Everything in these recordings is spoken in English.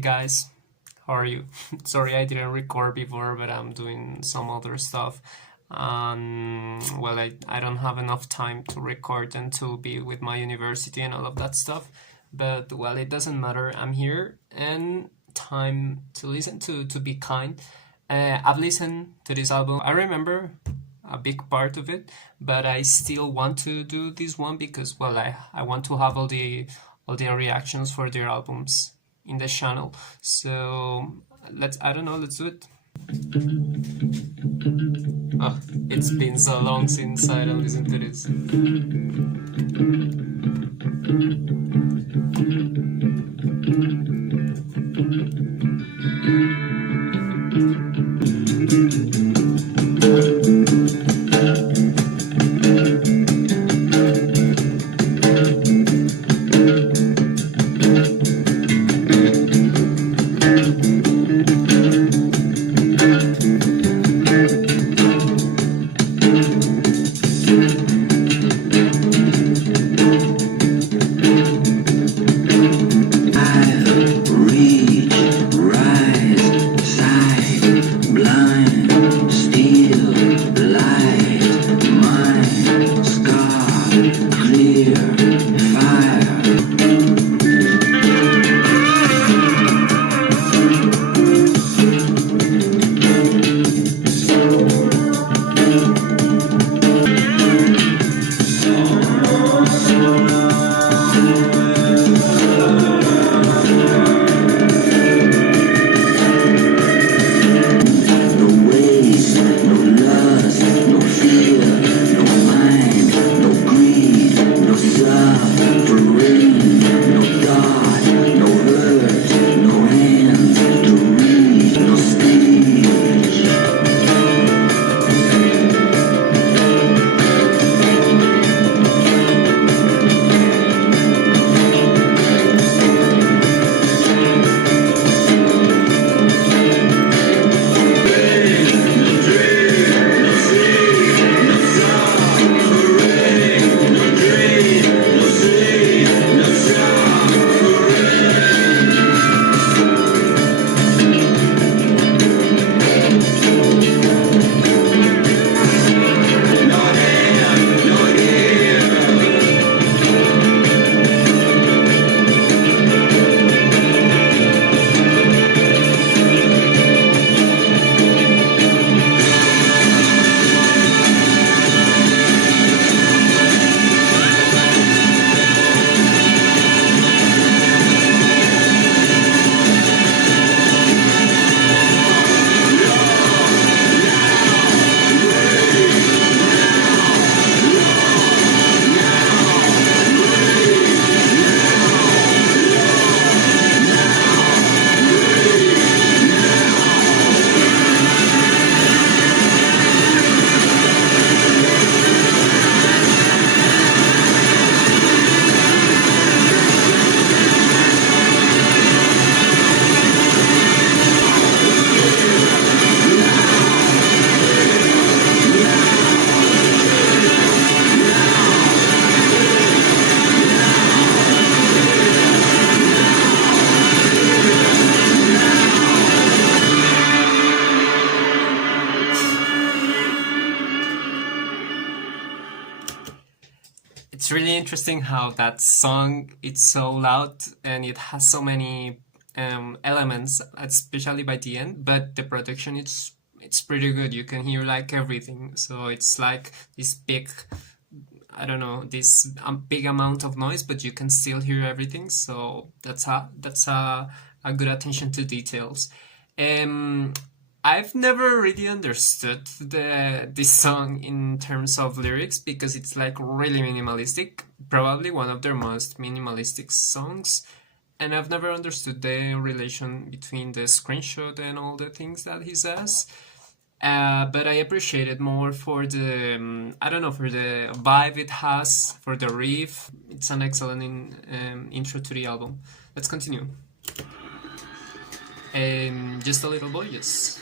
guys, how are you? Sorry I didn't record before, but I'm doing some other stuff. Well, I don't have enough time to record and to be with my university and all of that stuff. But well, it doesn't matter. I'm here and time to listen to Be Kind. I've listened to this album. I remember a big part of it, but I still want to do this one because well, I want to have all the reactions for their albums in the channel. So I don't know, let's do it. Oh, it's been so long since I don't listen to this. It's really interesting how that song, it's so loud and it has so many elements, especially by the end, but the production, it's pretty good. You can hear like everything, so it's like this big, I don't know, this big amount of noise, but you can still hear everything. So that's a good attention to details. I've never really understood this song in terms of lyrics because it's like really minimalistic, probably one of their most minimalistic songs, and I've never understood the relation between the screenshot and all the things that he says. But I appreciate it more for the, I don't know, for the vibe it has, for the riff. It's an excellent intro to the album. Let's continue. Just a little boy, yes.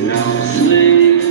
Now sleep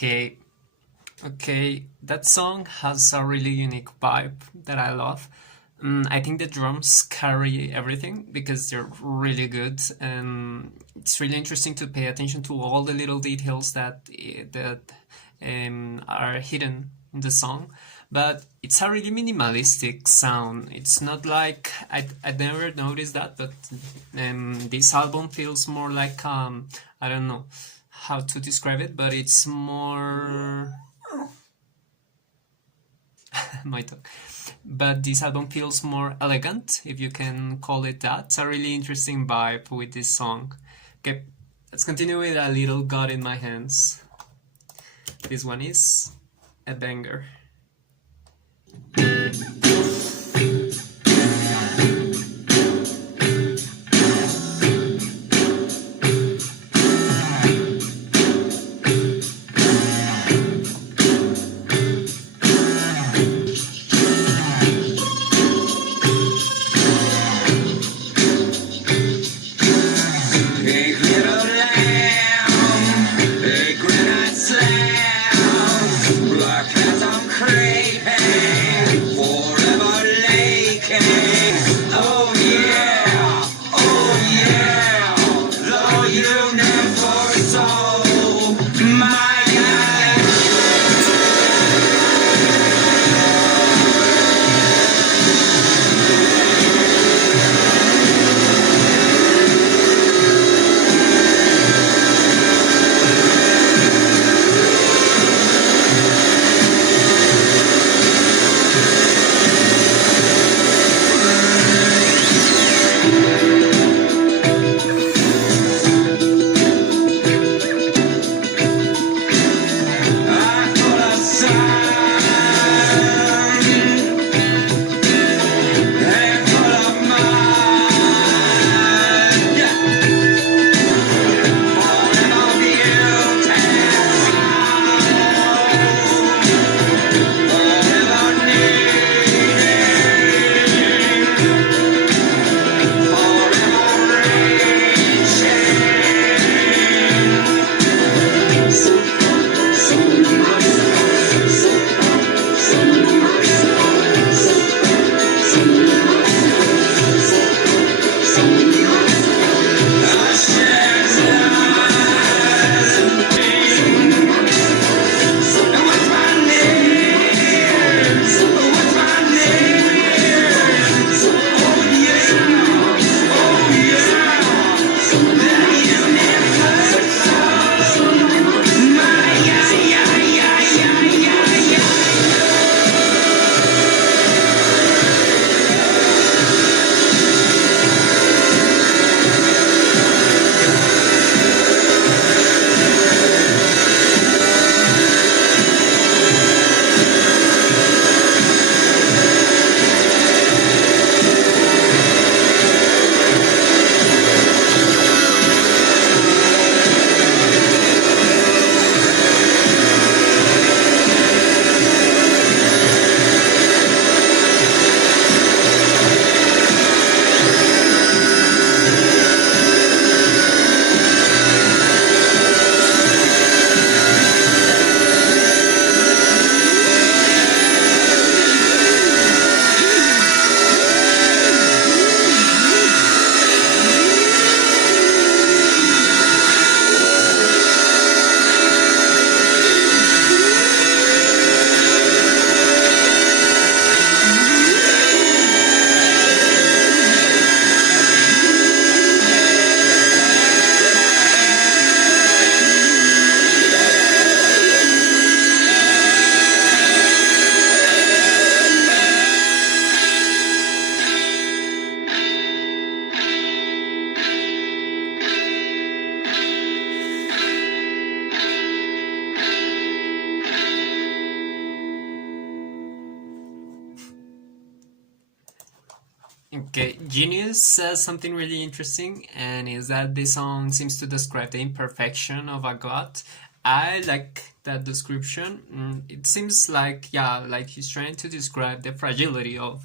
Okay, okay, that song has a really unique vibe that I love. I think the drums carry everything because they're really good, and it's really interesting to pay attention to all the little details that are hidden in the song. But it's a really minimalistic sound. It's not like I never noticed that, but this album feels more like I don't know how to describe it, but it's more my dog. But this album feels more elegant, if you can call it that. It's a really interesting vibe with this song. Okay, let's continue with A Little God in My Hands. This one is a banger. Okay, Genius says something really interesting, and is that the song seems to describe the imperfection of a god. I like that description. It seems like, yeah, like he's trying to describe the fragility of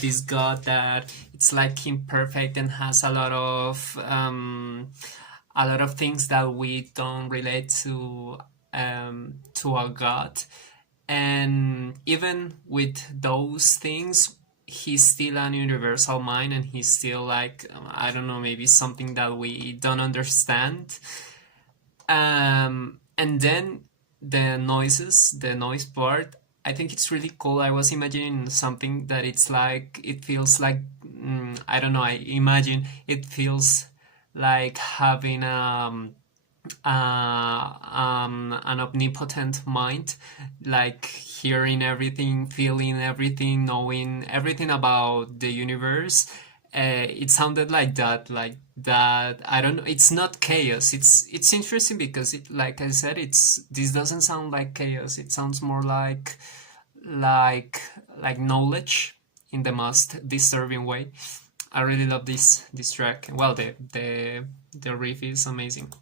this god, that it's like imperfect and has a lot of things that we don't relate to a god. And even with those things, he's still an universal mind, and he's still like, I don't know, maybe something that we don't understand. And then the noise part, I think it's really cool. I was imagining something that it's like, it feels like, I don't know, I imagine it feels like having an omnipotent mind, like hearing everything, feeling everything, knowing everything about the universe. It sounded like that, I don't know. It's not chaos. It's interesting because like I said, this doesn't sound like chaos. It sounds more like knowledge in the most disturbing way. I really love this track. Well, the riff is amazing.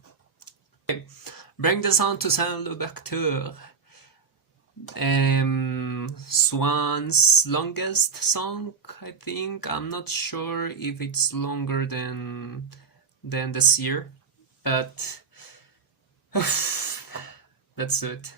Okay. Bring the sound to Saint Louverture. Swans' longest song, I think. I'm not sure if it's longer than this year, but let's do it.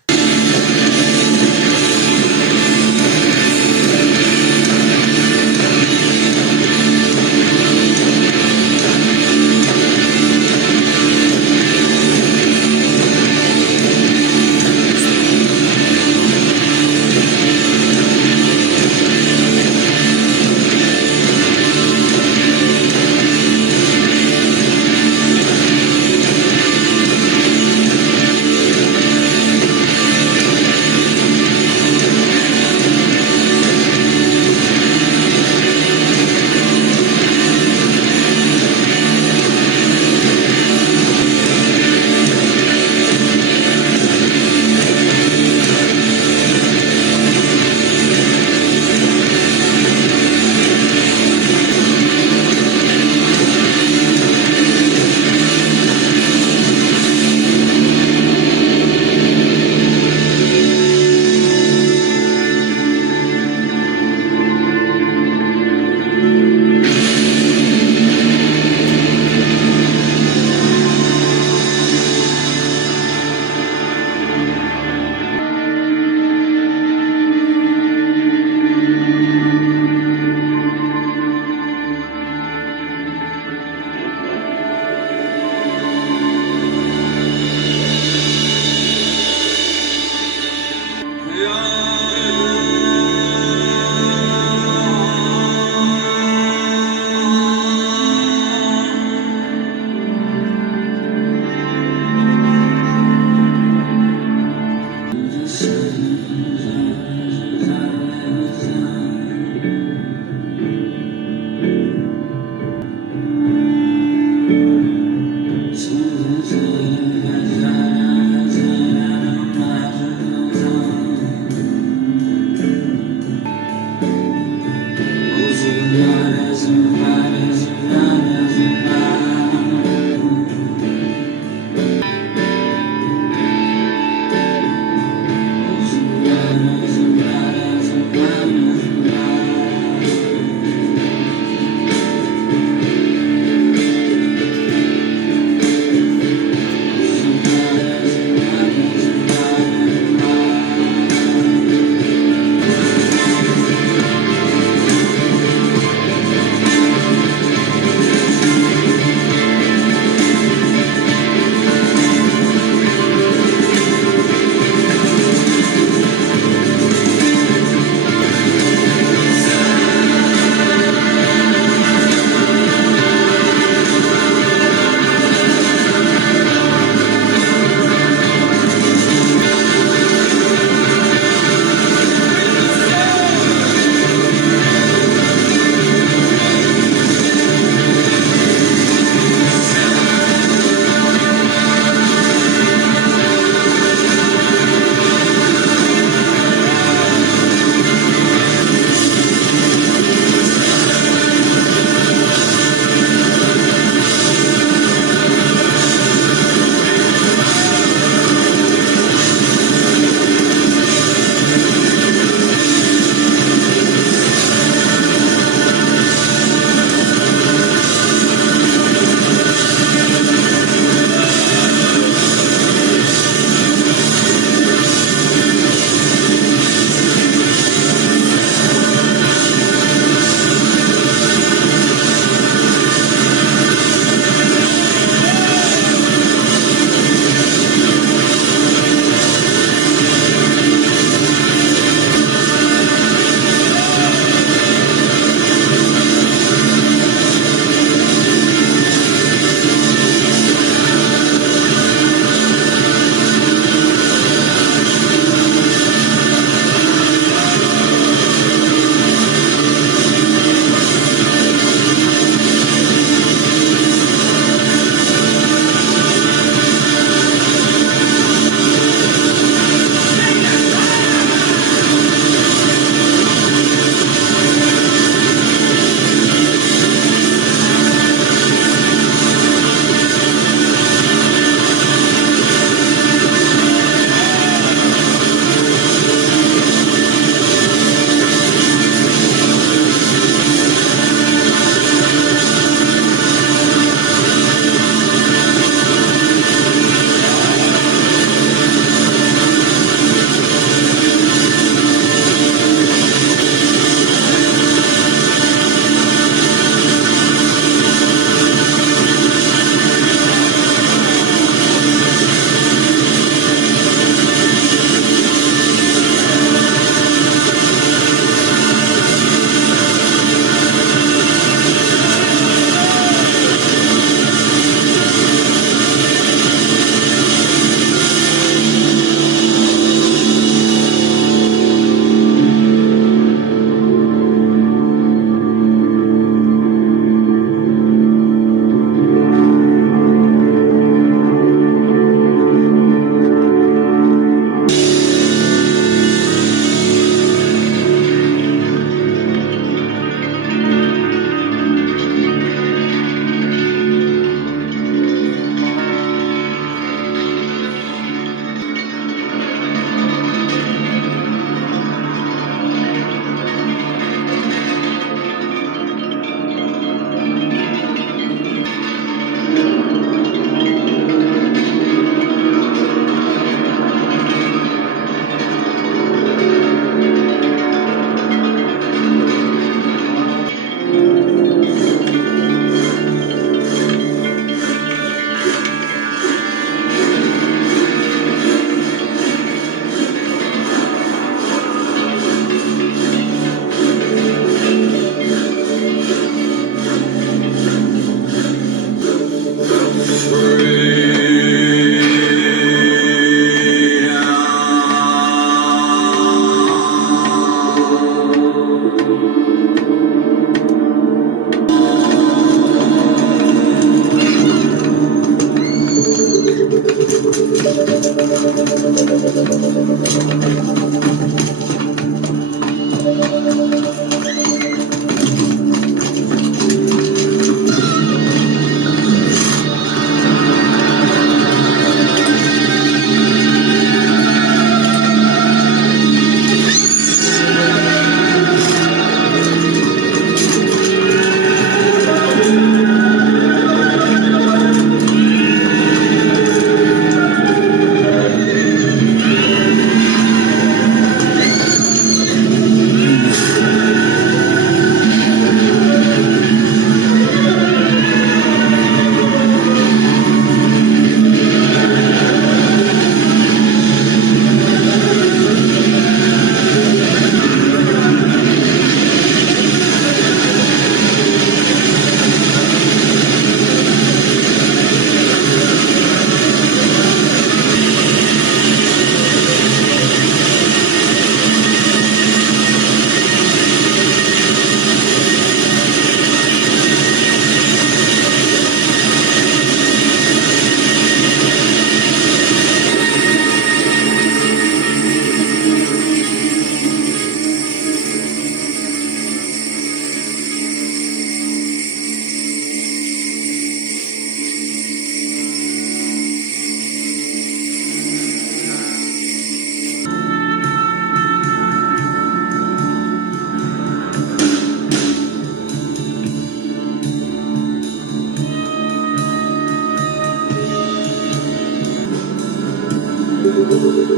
Toussaint!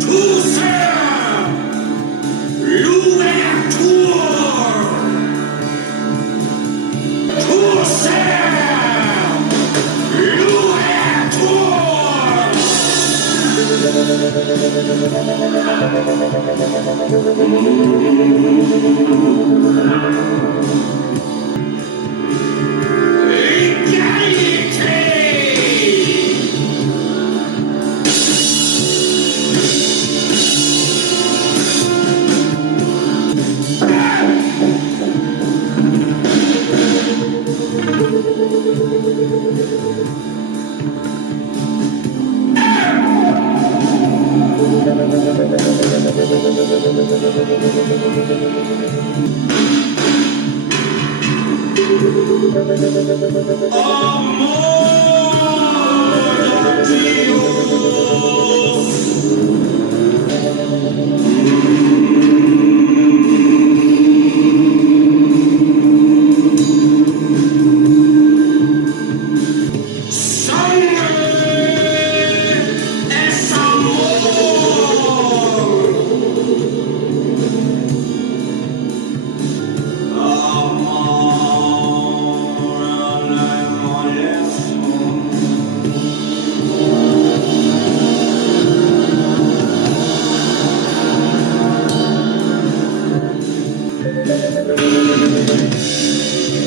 Toussaint! Louverture!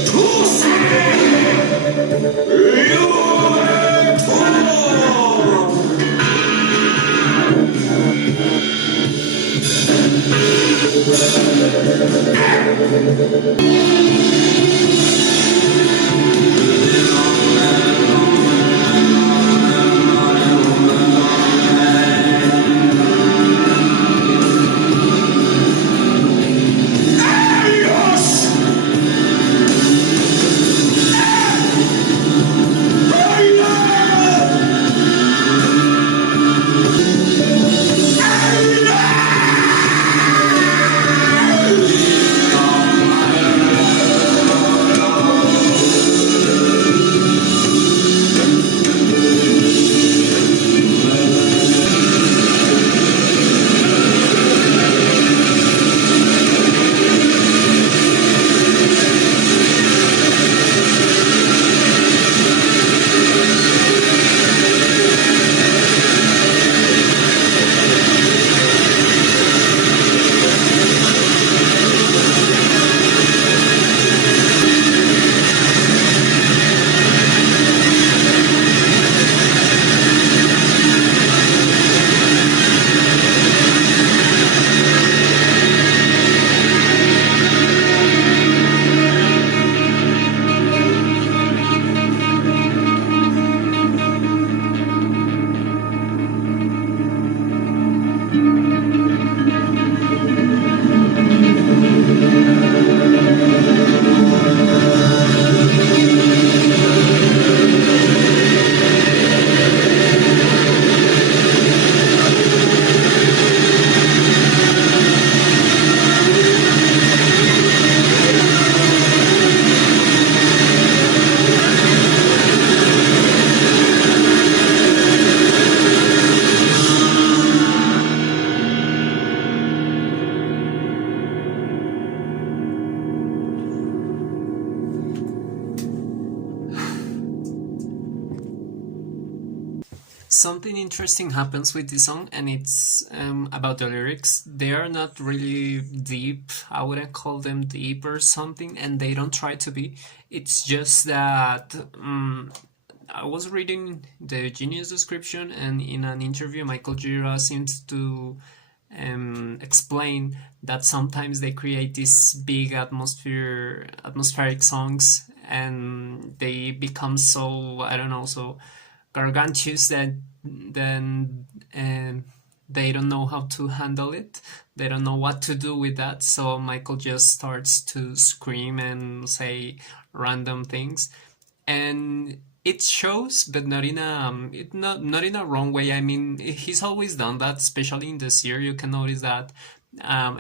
Toussaint! Something interesting happens with this song, and it's about the lyrics. They are not really deep. I wouldn't call them deep or something, and they don't try to be. It's just that I was reading the Genius description, and in an interview, Michael Gira seems to explain that sometimes they create these big atmospheric songs, and they become so, I don't know, so gargantuous that then they don't know how to handle it. They don't know what to do with that. So Michael just starts to scream and say random things, and it shows, but not in a not in a wrong way. I mean, he's always done that, especially in this year. You can notice that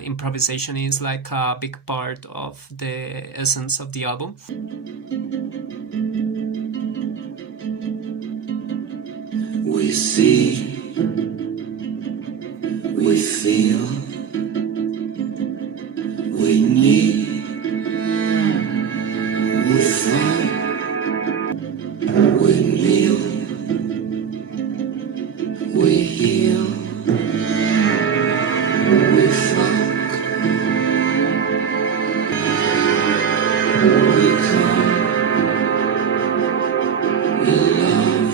improvisation is like a big part of the essence of the album. We see, we feel, we need, we fight, we kneel, we heal, we fuck, we come, we love,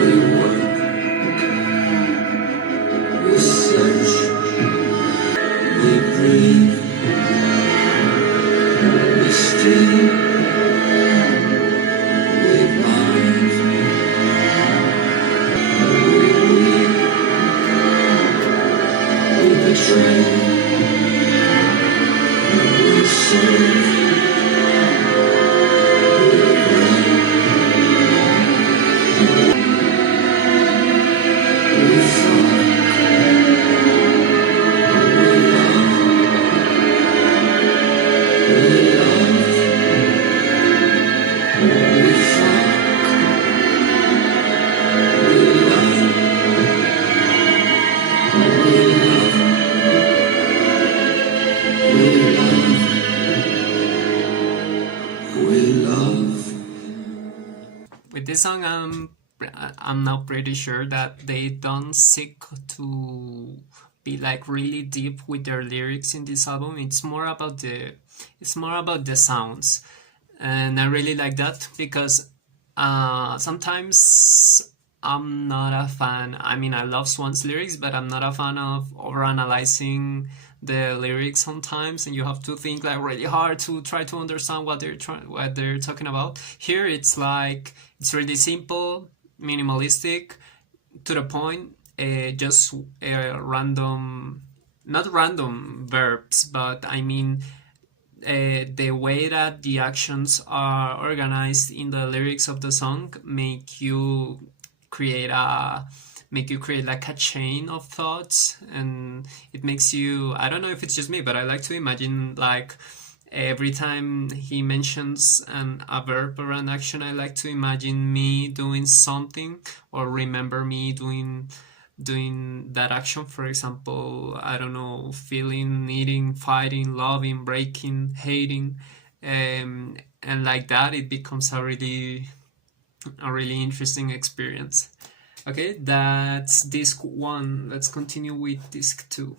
we work, we search, we breathe, we steal, we bind, we betray, we serve, we break, we fuck, we love, we love, we fuck, we love, we love, we love, we love. With this song, I'm now pretty sure that they don't seek to be like really deep with their lyrics in this album. It's more about the sounds, and I really like that because sometimes I'm not a fan. I mean, I love Swans lyrics, but I'm not a fan of overanalyzing the lyrics sometimes, and you have to think like really hard to try to understand what they're talking about. Here, it's like it's really simple, minimalistic, to the point. Just random, not random verbs, but I mean the way that the actions are organized in the lyrics of the song make you create like a chain of thoughts, and it makes you, I don't know if it's just me, but I like to imagine like every time he mentions a verb or an action, I like to imagine me doing something or remember me doing that action. For example, I don't know, feeling, eating, fighting, loving, breaking, hating, and like that it becomes a really interesting experience. Okay, that's disc 1. Let's continue with disc 2.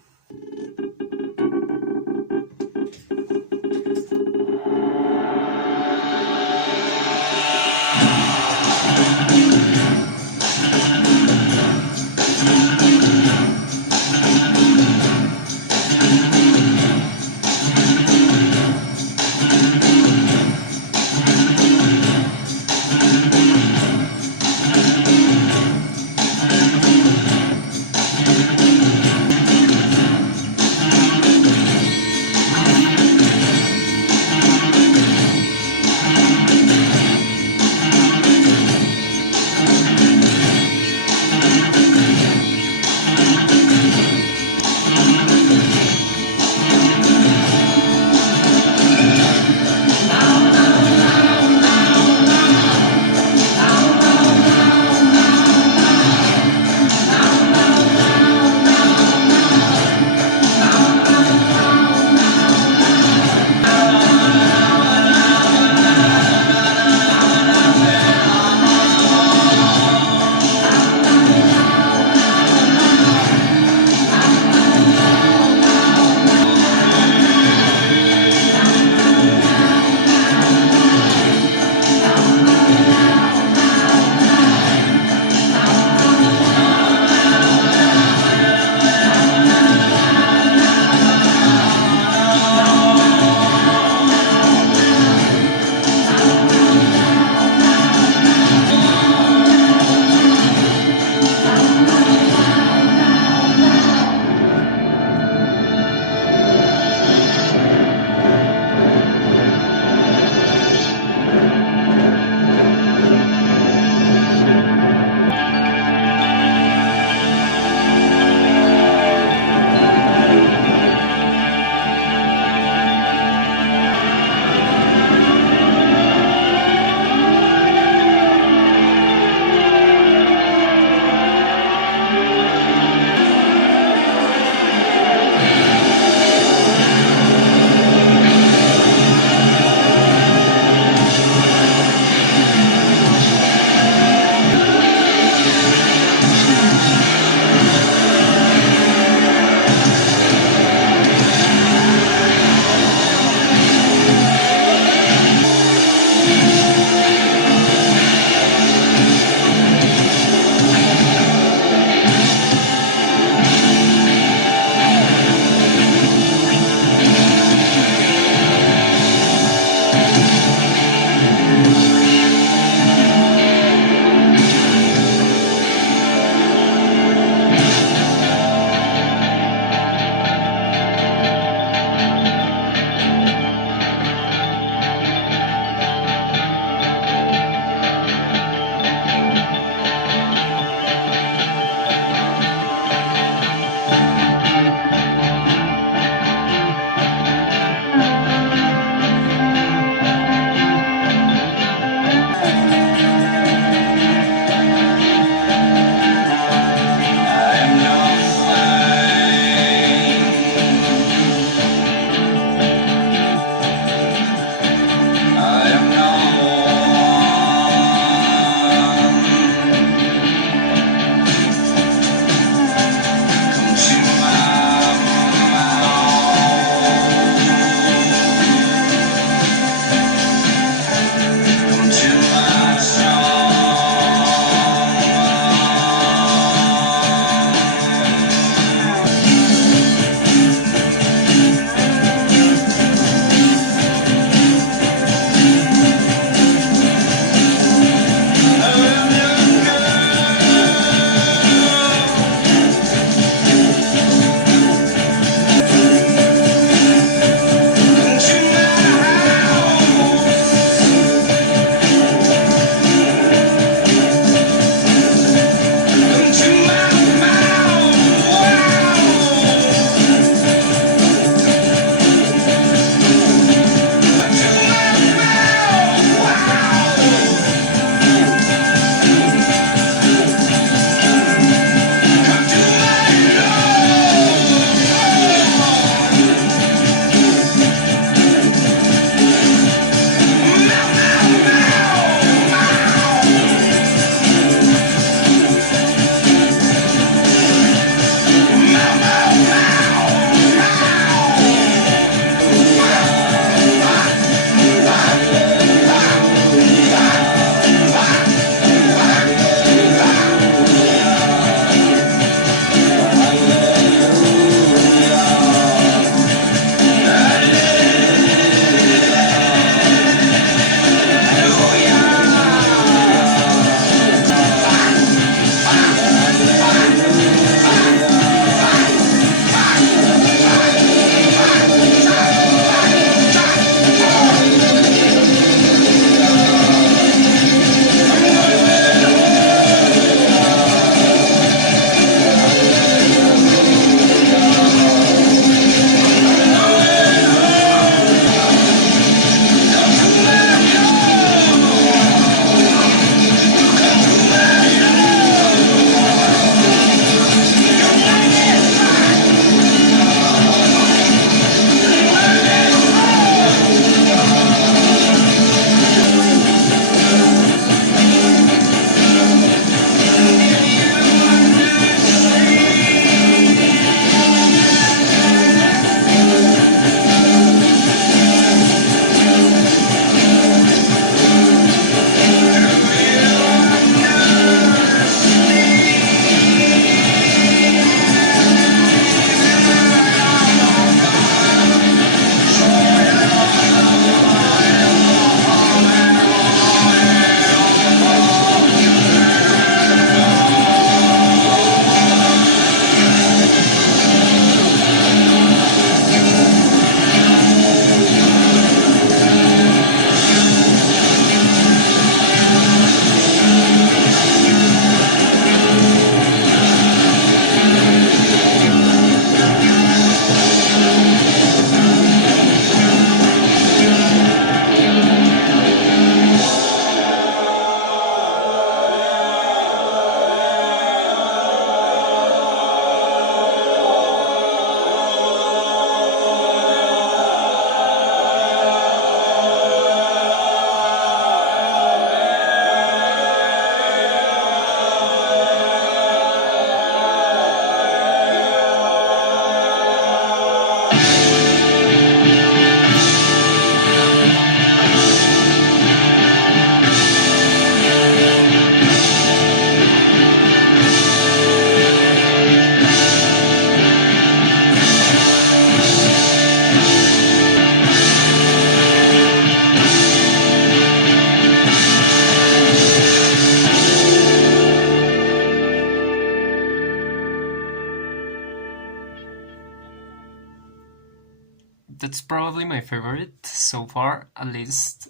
that's probably my favorite so far, at least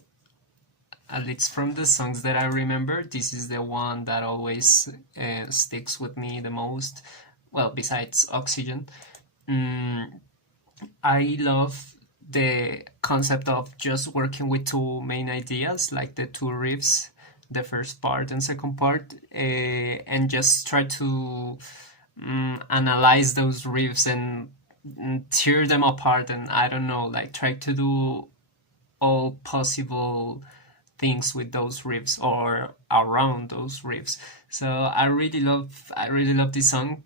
from the songs that I remember. This is the one that always sticks with me the most. Well, besides Oxygen. Mm, I love the concept of just working with two main ideas, like the two riffs, the first part and second part, and just try to analyze those riffs and tear them apart, and I don't know, like try to do all possible things with those riffs or around those riffs. So I really love this song.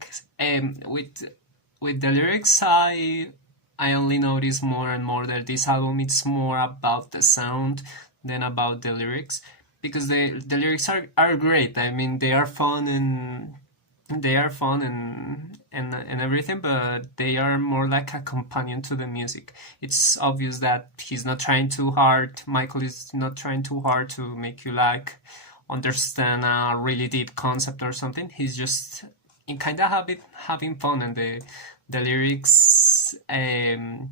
With the lyrics, I only notice more and more that this album it's more about the sound than about the lyrics, because the lyrics are great. I mean, they are fun and everything, but they are more like a companion to the music. It's obvious that he's not trying too hard. Michael is not trying too hard to make you like understand a really deep concept or something. He's just in kind of having fun, and the lyrics kind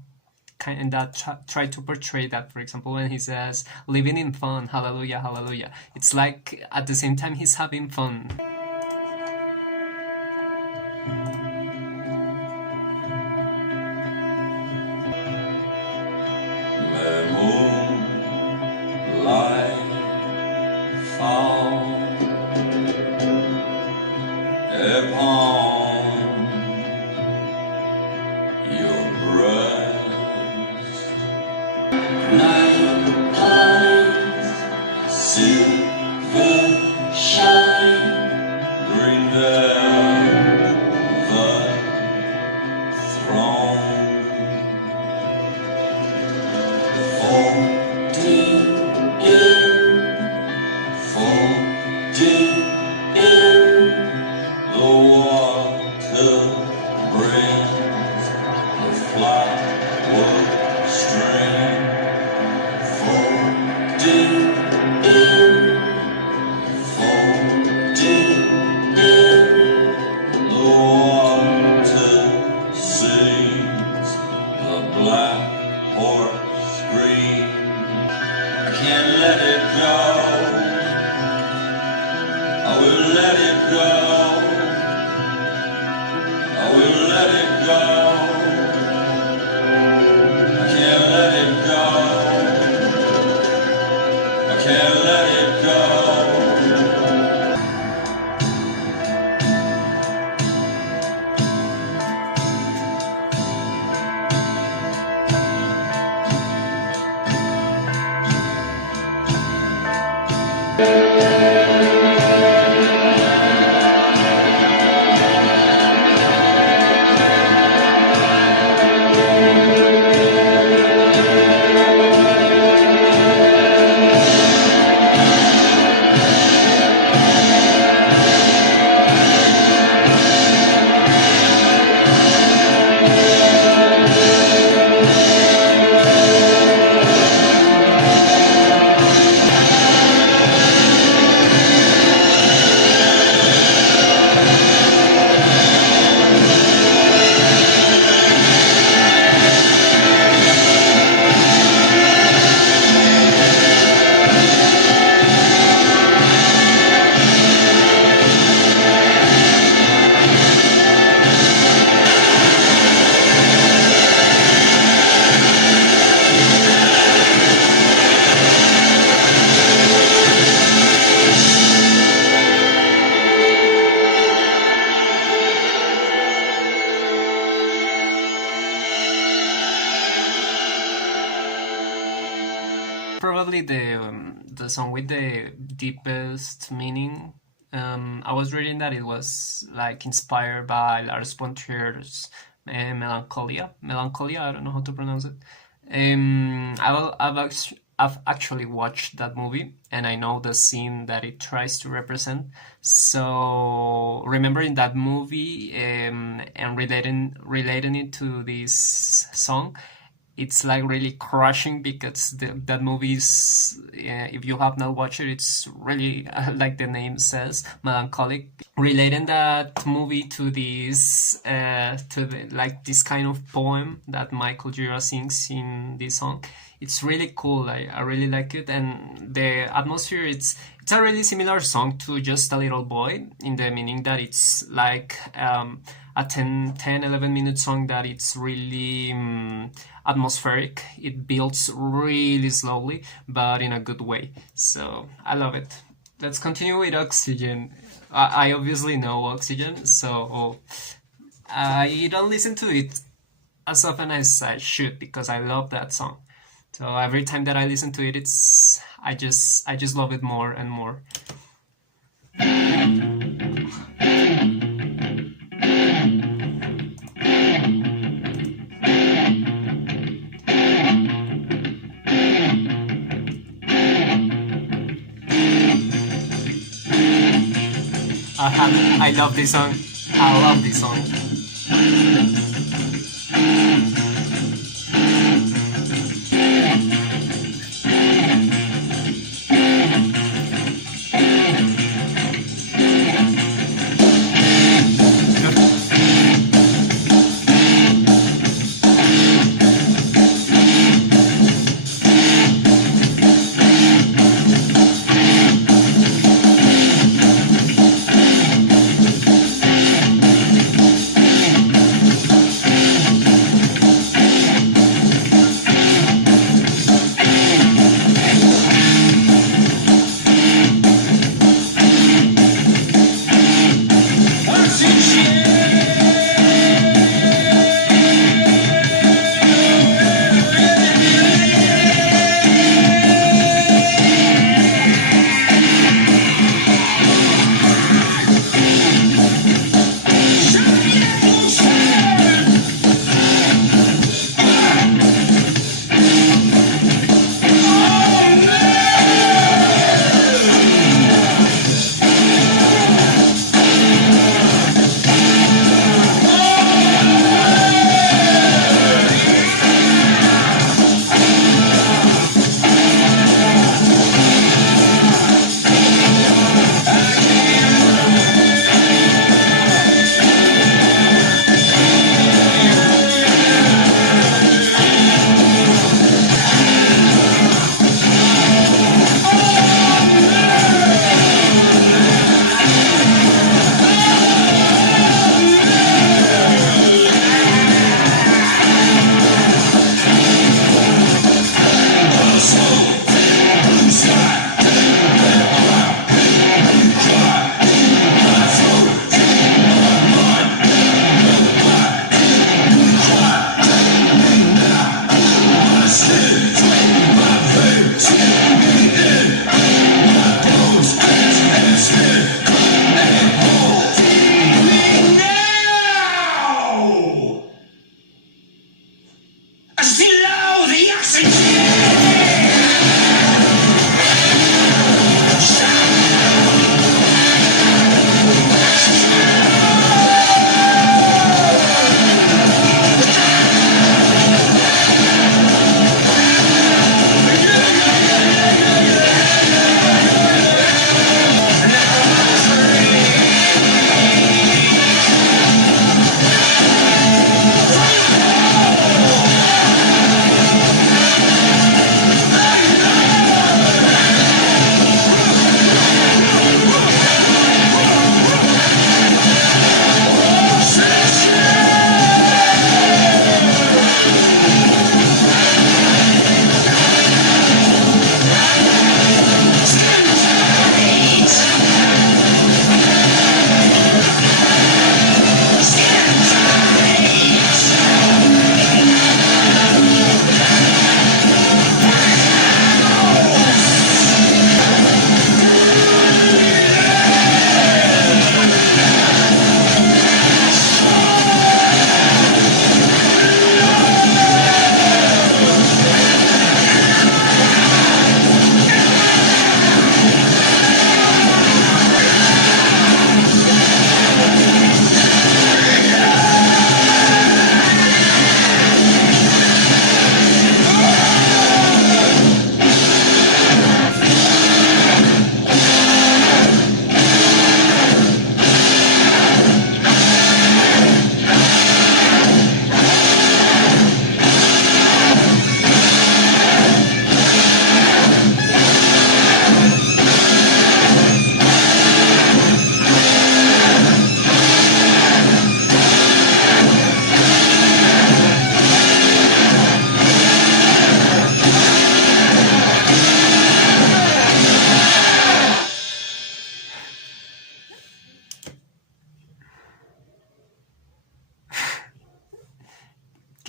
of try to portray that. For example, when he says "living in fun, hallelujah, hallelujah," it's like at the same time he's having fun. Moonlight fall upon your breast. Night eyes, silver shine, green velvet throne. Folding in the water brings the flower stream. Folding in the water sings the black horse scream. I can't let it go. I will let it go. I will let it go. I can't let it go. I can't let it go. Probably the song with the deepest meaning. I was reading that it was like inspired by Lars von Trier's Melancholia. Melancholia, I don't know how to pronounce it. I've actually watched that movie, and I know the scene that it tries to represent. So remembering that movie and relating it to this song, it's like really crushing because that movie is, if you have not watched it, it's really like the name says, melancholic. Relating that movie to this like this kind of poem that Michael Gira sings in this song, it's really cool. I really like it, and the atmosphere, it's a really similar song to Just a Little Boy, in the meaning that it's like a 11 minute song that it's really atmospheric. It builds really slowly, but in a good way. So I love it. Let's continue with Oxygen. I obviously know Oxygen, so I don't listen to it as often as I should because I love that song. So every time that I listen to it, I just love it more and more. I love this song. I love this song.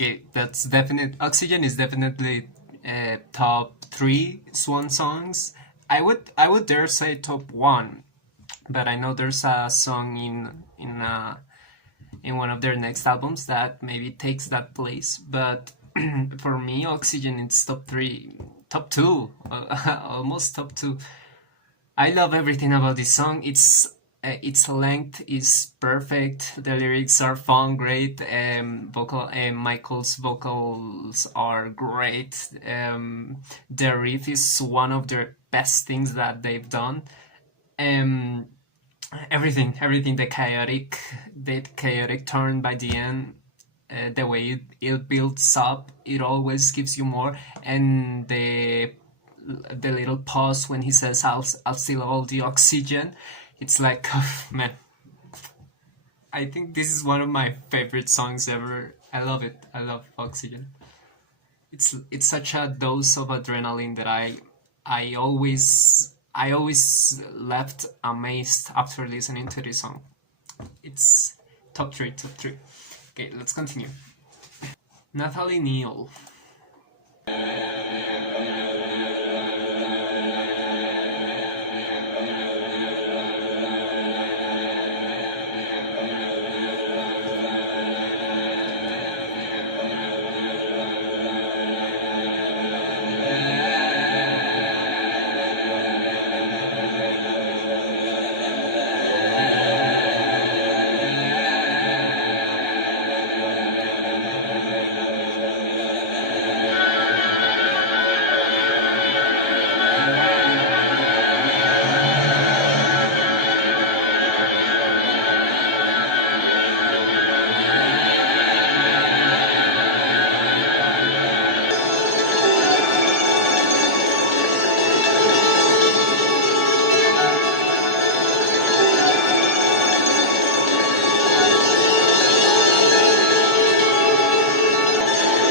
Okay, that's definite. Oxygen is definitely top three Swan songs. I would dare say top one, but I know there's a song in one of their next albums that maybe takes that place. But for me, Oxygen it's top three, top two, almost top two. I love everything about this song. Its length is perfect. The lyrics are fun, great. Michael's vocals are great. The riff is one of the best things that they've done. Um, everything, the chaotic turn by the end, the way it builds up, it always gives you more. And the little pause when he says, I'll steal all the oxygen. It's like, oh, man, I think this is one of my favorite songs ever. I love it. I love Oxygen. It's such a dose of adrenaline that I always left amazed after listening to this song. It's top three, top three. Okay, let's continue. Nathalie Neal.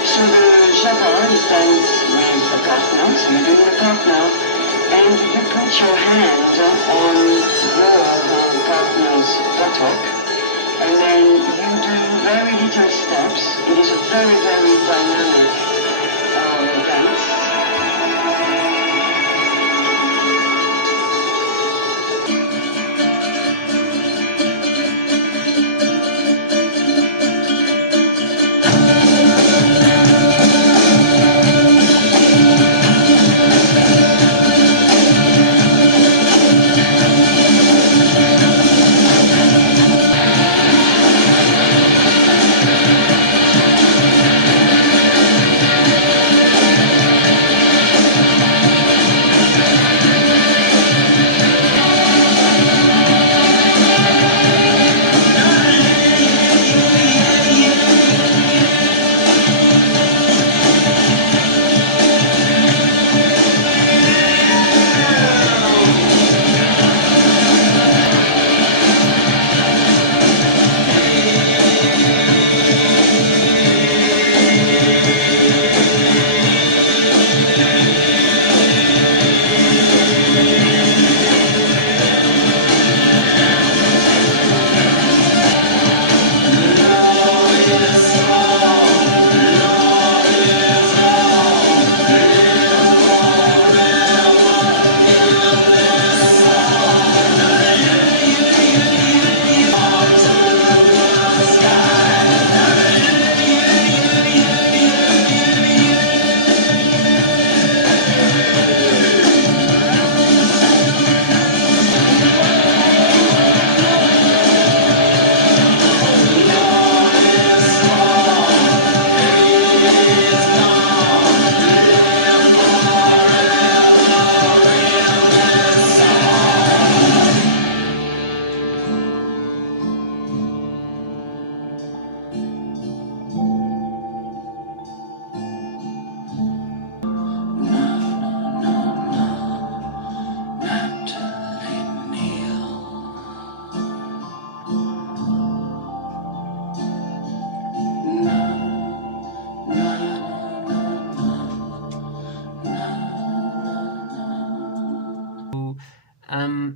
So the chaperone stands with the partner, so you're doing the partner, and you put your hand on your partner's buttock, and then you do very little steps. It is a very, very dynamic dance.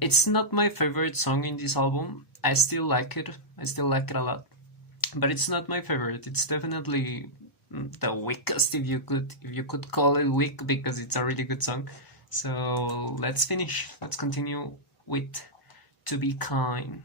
It's not my favorite song in this album. I still like it. I still like it a lot. But it's not my favorite. It's definitely the weakest, if you could call it weak, because it's a really good song. So let's finish. Let's continue with To Be Kind.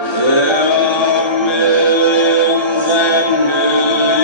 There are millions and millions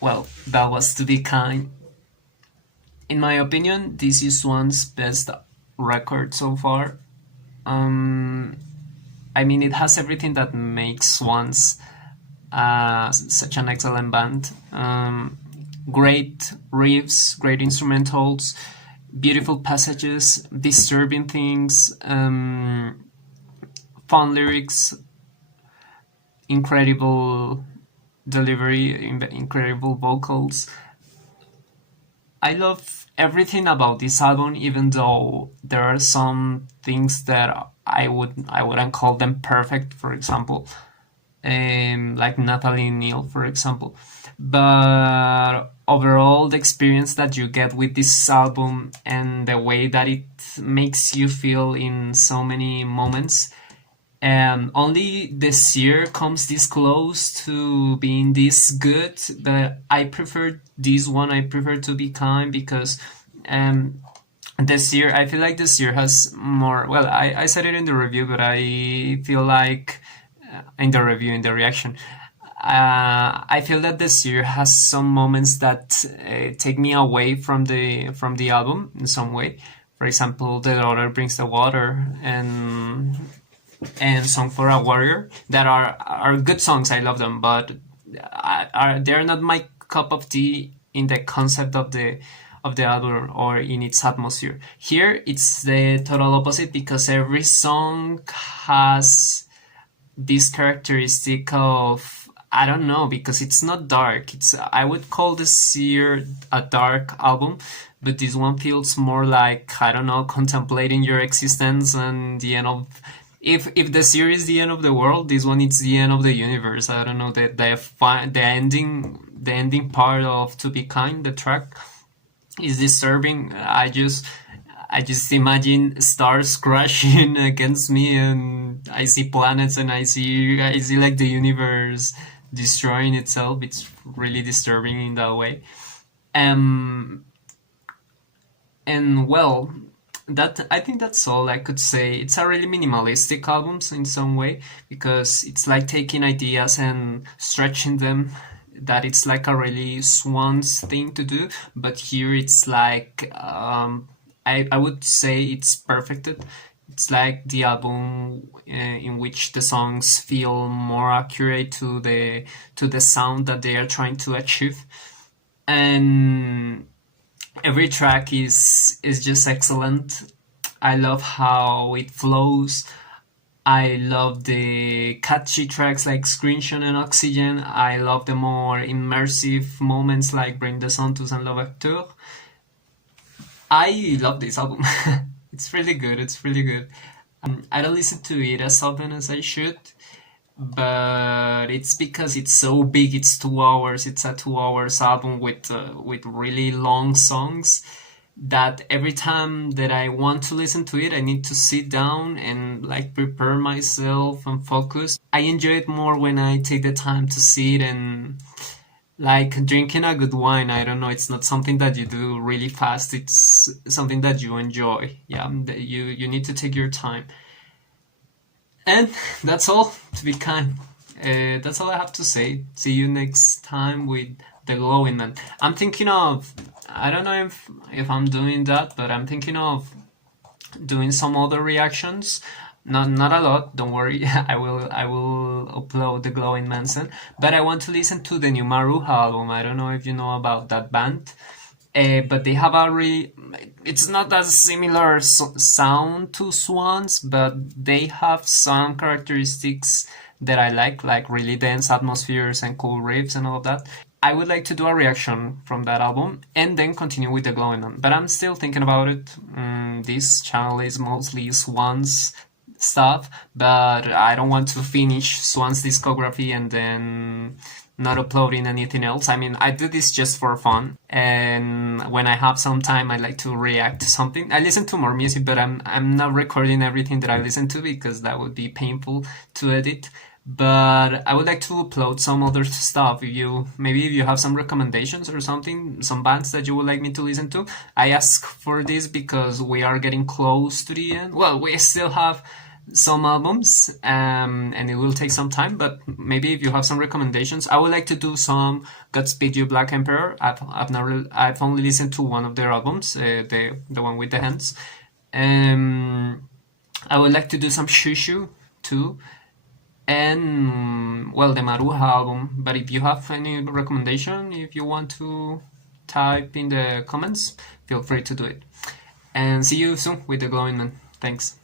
Well, that was To Be Kind. In my opinion, this is Swans' best record so far. I mean, it has everything that makes Swans such an excellent band. Great riffs, great instrumentals, beautiful passages, disturbing things, fun lyrics, incredible delivery, incredible vocals. I love everything about this album, even though there are some things that I wouldn't call them perfect. For example, like Nathalie Neal, for example. But overall, the experience that you get with this album and the way that it makes you feel in so many moments, only this year comes this close to being this good. But I prefer this one. I prefer To Be Kind because this year, I feel like this year has more. Well, I said it in the review, but I feel like in the review, in the reaction, I feel that this year has some moments that take me away from the album in some way. For example, The Daughter Brings the Water and Song for a Warrior, that are good songs. I love them, but they're not my cup of tea in the concept of the album or in its atmosphere. Here, it's the total opposite because every song has this characteristic of, I don't know, because it's not dark. I would call this year a dark album, but this one feels more like, I don't know, contemplating your existence and the end of. If the series is the end of the world, this one is the end of the universe. I don't know, the ending part of To Be Kind, the track, is disturbing. I just imagine stars crashing against me, and I see planets, and I see like the universe destroying itself. It's really disturbing in that way. And well, that I think that's all I could say. It's a really minimalistic album in some way because it's like taking ideas and stretching them. That it's like a really Swans thing to do, but here it's like I would say it's perfected. It's like the album in which the songs feel more accurate to the sound that they are trying to achieve, and every track is just excellent. I love how it flows. I love the catchy tracks like Screenshot and Oxygen. I love the more immersive moments like Bring the Sun, Toussaint, Louverture. I love this album. It's really good. It's really good. I don't listen to it as often as I should, but it's because it's so big. It's 2 hours. It's a 2 hours album with really long songs. That every time that I want to listen to it, I need to sit down and like prepare myself and focus. I enjoy it more when I take the time to sit and like drinking a good wine. I don't know. It's not something that you do really fast. It's something that you enjoy. Yeah, that you need to take your time. And that's all. To Be Kind. That's all I have to say. See you next time with The Glowing Man. I'm thinking of. I don't know if I'm doing that, but I'm thinking of doing some other reactions. Not a lot, don't worry. I will upload The Glowing Manson, but I want to listen to the new Maruha album. I don't know if you know about that band, but they have it's not as similar sound to Swans, but they have some characteristics that I like really dense atmospheres and cool riffs and all of that. I would like to do a reaction from that album and then continue with The Glowing Man, but I'm still thinking about it. This channel is mostly Swans stuff, but I don't want to finish Swans discography and then not uploading anything else. I mean, I do this just for fun, and when I have some time, I like to react to something. I listen to more music, but I'm not recording everything that I listen to because that would be painful to edit. But I would like to upload some other stuff. If you have some recommendations or something, some bands that you would like me to listen to, I ask for this because we are getting close to the end. Well, we still have some albums, and it will take some time, but maybe if you have some recommendations. I would like to do some Godspeed You Black Emperor. I've only listened to one of their albums, the one with the hands. I would like to do some Shushu too, and well, the Maruja album. But if you have any recommendation, if you want to type in the comments, feel free to do it. And see you soon with the Glowing Man. Thanks.